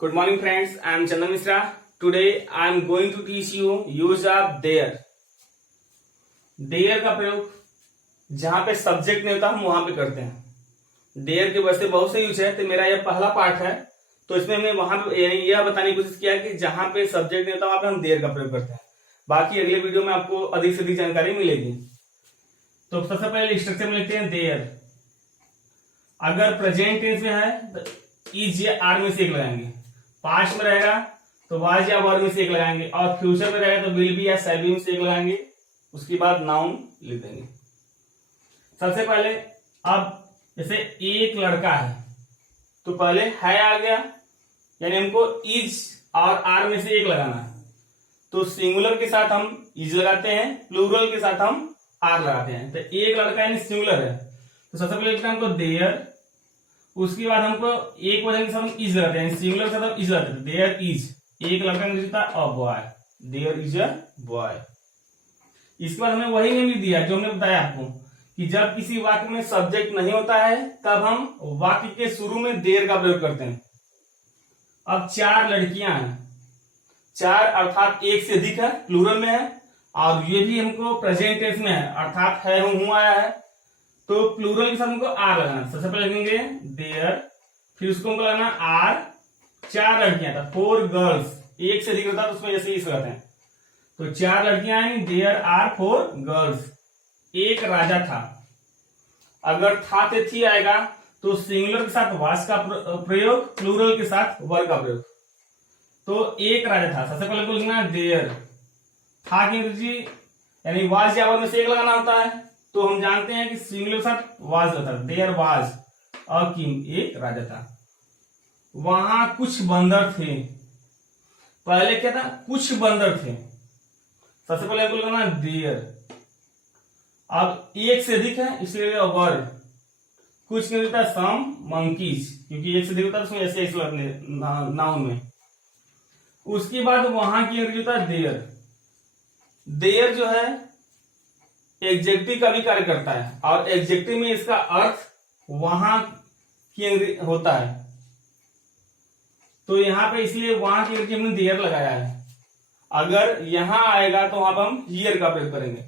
Good morning friends, I am Chandan Mishra. Today I am going to teach you use of there. There का प्रयोग जहां पे subject नहीं होता हम वहां पे करते हैं। देयर के वैसे बहुत से यूज है, तो मेरा यह पहला पार्ट है, तो इसमें हमने वहां पे यह बताने की कोशिश किया कि जहां पे सब्जेक्ट नहीं होता वहां पे हम देयर का प्रयोग करते हैं। बाकी अगले वीडियो में आपको अधिक से अधिक जानकारी मिलेगी। तो सबसे पहले स्ट्रक्चर में लिखते हैं देयर। अगर प्रेजेंट टेंस में है तो इज या आर में से एक लगाएंगे, पास्ट में रहेगा तो वाज या वर में से एक लगाएंगे, और फ्यूचर में रहेगा तो विल बी या शैल बी में से एक लगाएंगे। उसके बाद नाउन लिख देंगे। सबसे पहले अब जैसे एक लड़का है तो पहले है आ गया, यानी हमको इज और आर में से एक लगाना है, तो सिंगुलर के साथ हम इज लगाते हैं, प्लूरल के साथ हम आर लगाते हैं। तो एक लड़का यानी सिंगुलर है, तो सबसे पहले लिखना हमको देयर। उसके बाद हमको एक वजन के साथ हम इज लगाते हैं, सिंगुलर के साथ हम इज लगाते हैं। देयर इज एक लड़का लिखता है a boy, there is a boy. इसके बाद हमें वही नेम दिया जो हमने बताया आपको कि जब किसी वाक्य में सब्जेक्ट नहीं होता है तब हम वाक्य के शुरू में देयर का प्रयोग करते हैं। अब चार लड़कियां हैं, चार अर्थात एक से अधिक है, प्लूरल में है, और ये भी हमको प्रेजेंट टेंस में है अर्थात है हूं आया है, तो प्लूरल के साथ हमको आर लगाना। सबसे पहले लिखेंगे देयर, फिर उसको हमको लगाना आर। चार लड़कियां था, 4 गर्ल्स, एक से अधिक होता है तो उसमें जैसे इस लगाते हैं, तो चार लड़कियां हैं, देयर आर 4 गर्ल्स। एक राजा था, अगर था से थी आएगा तो सिंगुलर के साथ वास का प्रयोग, प्लूरल के साथ वर का प्रयोग। तो एक राजा था, सबसे पहले बोलना देयर। था की अंग्रेजी यानी वाज या वर में से एक लगाना होता है, तो हम जानते हैं कि सिंगुलर के साथ वाज होता है। देयर वाज अ किंग, एक राजा था। वहां कुछ बंदर थे, पहले क्या था, कुछ बंदर थे। सबसे पहले बोलना देयर। अब एक से अधिक है इसलिए वर, कुछ नहीं होता सम मंकीज, क्योंकि एक से अधिक होता है उसमें ऐसे नाउन में। उसके बाद वहां की अंग्रेजी होता है देयर। देयर जो है एग्जेक्टिव का भी कार्य करता है, और एग्जेक्टिव में इसका अर्थ वहां की होता है, तो यहां पे इसलिए वहां की अंग्रेजी हमने देयर लगाया है। अगर यहां आएगा तो वहां पर हम हियर का प्रयोग करेंगे।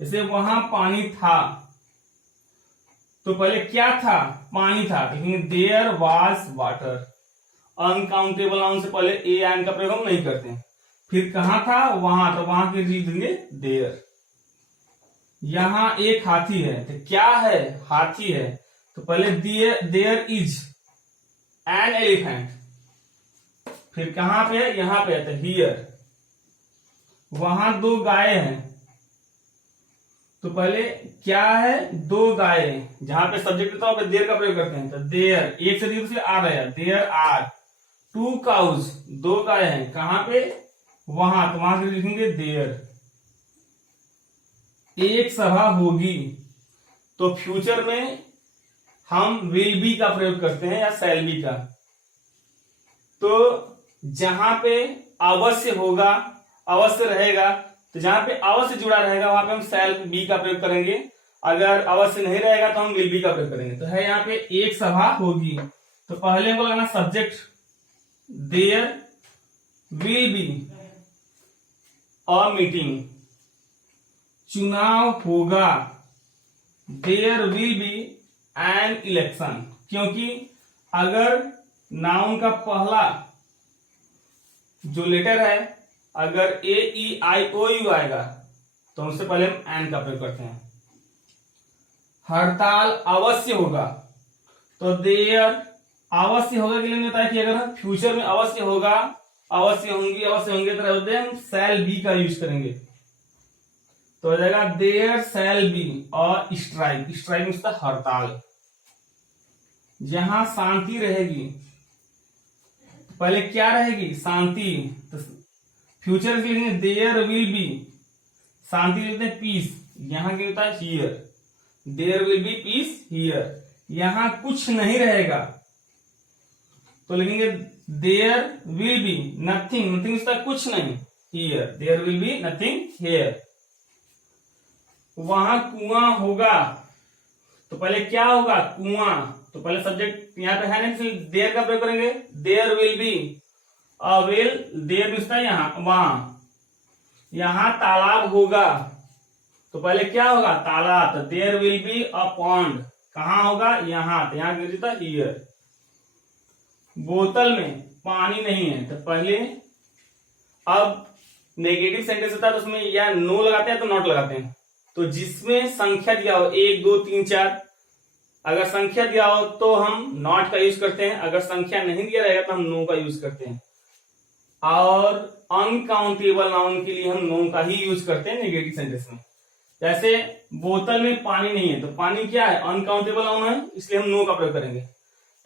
जैसे वहां पानी था, तो पहले क्या था, पानी था, लेकिन there was water. Uncountable noun से पहले ए एन का प्रयोग हम नहीं करते हैं। फिर कहां था, वहां, तो वहां की अंग्रेजी देंगे देयर। यहां एक हाथी है, तो क्या है, हाथी है, तो पहले देयर इज एन एलिफेंट। फिर कहां पे, यहां पे है, तो हियर। वहां 2 गाय हैं, तो पहले क्या है, 2 गाय। जहां पे सब्जेक्ट होता है देयर का प्रयोग करते हैं, तो देयर एक से दूसरे आ रहा है, देयर आर 2 काउज, 2 गाय हैं, कहां पे, वहां, तो वहां से लिखेंगे देयर। एक सभा होगी, तो फ्यूचर में हम विल बी का प्रयोग करते हैं या शैल बी का। तो जहां पे अवश्य होगा, अवश्य रहेगा, तो जहां पे अवश्य जुड़ा रहेगा वहां पे हम शैल बी का प्रयोग करेंगे। अगर अवश्य नहीं रहेगा तो हम विल बी का प्रयोग करेंगे। तो है यहाँ पे एक सभा होगी, तो पहले हमको लगाना subject there will be a meeting. चुनाव होगा, there will be an election, क्योंकि अगर नाउन का पहला जो लेटर है अगर ए ई आई ओ यू आएगा तो उससे पहले हम एन का प्रयोग करते हैं। हड़ताल अवश्य होगा, तो देयर अवश्य होगा के लिए होता है कि अगर फ्यूचर में अवश्य होगा, अवश्य होंगी, अवश्य होंगे, तो हम शैल बी का यूज करेंगे, तो हो जाएगा देयर शैल बी और स्ट्राइक। स्ट्राइक में हड़ताल। जहां शांति रहेगी, पहले क्या रहेगी, शांति, तो फ्यूचर के लिए देयर विल बी, शांति लिखते हैं पीस, यहां क्या होता है here, there will be peace here. यहां कुछ नहीं रहेगा तो लिखेंगे there will be nothing, nothing कुछ नहीं, here, there will be nothing here. वहां कुआं होगा, तो पहले क्या होगा, कुआं, तो पहले सब्जेक्ट यहाँ पे है नहीं, इसलिए देयर का प्रयोग करेंगे। There will be a well, there means था यहाँ वहां, यहाँ तालाब होगा, तो पहले क्या होगा तालाब, तो there will be a pond, कहाँ होगा यहाँ, तो यहाँ गिर जाता हियर। बोतल में पानी नहीं है, तो पहले अब नेगेटिव सेंटेंस होता है तो उसमें या नो लगाते हैं तो नॉट लगाते हैं। तो जिसमें संख्या दिया हो 1 2 3 4, अगर संख्या दिया हो तो हम नॉट का यूज करते हैं, अगर संख्या नहीं दिया रहेगा तो हम नो का यूज करते हैं। और अनकाउंटेबल नाउन के लिए हम नो का ही यूज करते हैं नेगेटिव सेंटेंस में। जैसे बोतल में पानी नहीं है, तो पानी क्या है अनकाउंटेबल नाउन है, इसलिए हम नो का प्रयोग करेंगे।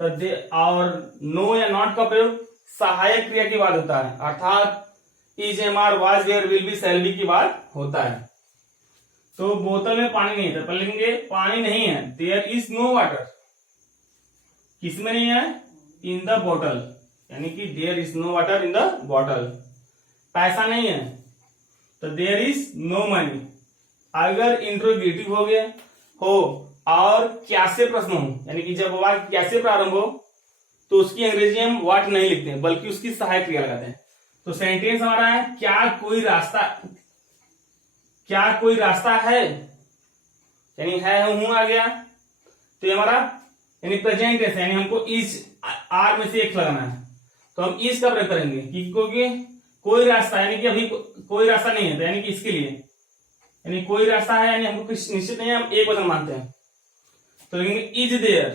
तो और नो या नॉट का प्रयोग सहायक क्रिया के बाद होता है, अर्थात is, am, are, was, were, will be, shall be की बात होता है। तो बोतल में पानी नहीं है, तो पहले लिखेंगे पानी नहीं है, देयर इज नो वाटर। किसमें नहीं है, इन द बॉटल, यानी कि there is no water in the bottle. पैसा नहीं है, तो देयर इज नो मनी। अगर इंट्रोगेटिव हो गया हो और क्या से प्रश्न हो, यानी कि जब वाक्य क्या से प्रारंभ हो, तो उसकी अंग्रेजी हम व्हाट नहीं लिखते हैं, बल्कि उसकी सहायक क्रिया लगाते हैं। तो सेंटेंस हमारा है क्या कोई रास्ता है, यानी है हूं आ गया, तो ये हमारा यानी प्रेजेंट टेंस है, यानी हमको इज आर में से एक लगाना है, तो हम इज का प्रयोग करेंगे क्योंकि कोई रास्ता, यानी कि अभी कोई रास्ता नहीं है, तो यानी कि इसके लिए, यानी कोई रास्ता है यानी हमको कुछ निश्चित नहीं है, हम एक वचन मानते हैं, तो लिखेंगे इज देयर,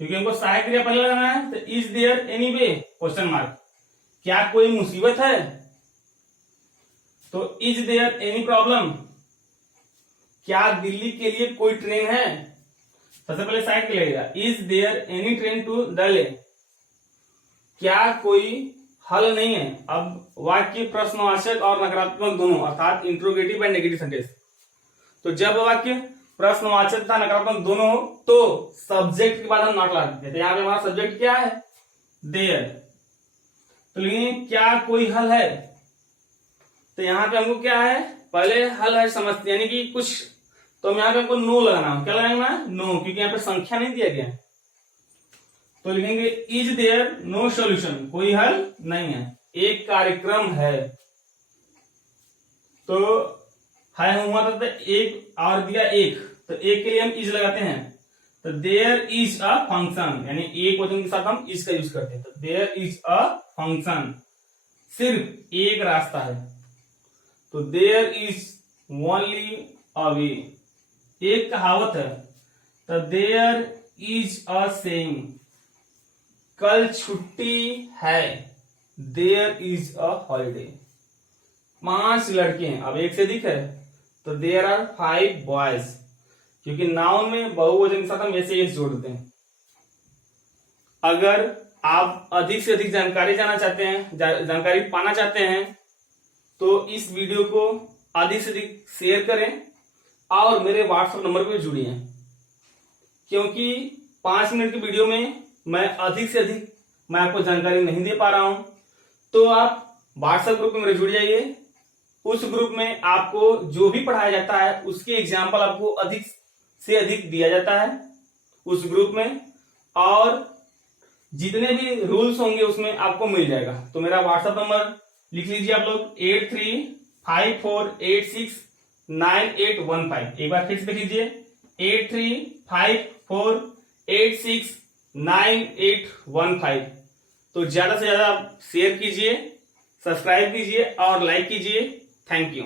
क्योंकि हमको सहायक क्रिया पहले लगाना है। तो is there any way question mark, क्या कोई मुसीबत है, तो इज देयर एनी प्रॉब्लम, क्या दिल्ली के लिए कोई ट्रेन है। सबसे पहले सहायक क्रिया लगेगा, is there any train to Delhi, क्या कोई हल नहीं है। अब वाक्य प्रश्नवाचक और नकारात्मक दोनों, अर्थात इंट्रोगेटिव एंड नेगेटिव सेंटेंस। तो जब वाक्य प्रश्नवाचक तथा नकारात्मक दोनों हो तो सब्जेक्ट के बाद हम नॉट लगाते हैं। तो यहाँ पे हमारा सब्जेक्ट क्या है देयर, तो लिखेंगे क्या कोई हल है, तो यहाँ पे हमको क्या है पहले हल है समझते, यानी कि कुछ, तो हम यहाँ पे हमको नो लगाना, क्या लगाना नो, क्योंकि यहाँ पे संख्या नहीं दिया गया। तो लिखेंगे इज देयर नो सॉल्यूशन, कोई हल नहीं है, एक कार्यक्रम है, तो है हुआ था तो एक और दिया एक, तो एक के लिए हम इज लगाते हैं। तो देयर इज अ फंक्शन, यानी एक वचन के साथ हम इज का यूज करते हैं। तो देयर इज अ फंक्शन, सिर्फ एक रास्ता है, तो देयर इज ओनली अ वे, एक कहावत है। तो देयर इज अ सेइंग, कल छुट्टी है, देयर इज अ हॉलिडे। 5 लड़के हैं, अब एक से अधिक है, तो देयर आर 5 बॉयज, क्योंकि नाउन में बहुवचन के साथ हम ऐसे एस जोड़ देते हैं। अगर आप अधिक से अधिक जानकारी जानना चाहते हैं, जानकारी पाना चाहते हैं, तो इस वीडियो को अधिक से अधिक शेयर करें और मेरे व्हाट्सएप नंबर पे जुड़िए, क्योंकि 5 मिनट की वीडियो में मैं अधिक से अधिक मैं आपको जानकारी नहीं दे पा रहा हूं। तो आप व्हाट्सएप ग्रुप में मेरे जुड़ जाइए, उस ग्रुप में आपको जो भी पढ़ाया जाता है उसके एग्जाम्पल आपको अधिक से अधिक दिया जाता है उस ग्रुप में, और जितने भी रूल्स होंगे उसमें आपको मिल जाएगा। तो मेरा व्हाट्सएप नंबर लिख लीजिए आप लोग 8354869815। एक बार फिर से लिख लीजिए 8354869815। तो ज्यादा से ज्यादा शेयर कीजिए, सब्सक्राइब कीजिए और लाइक कीजिए। Thank you.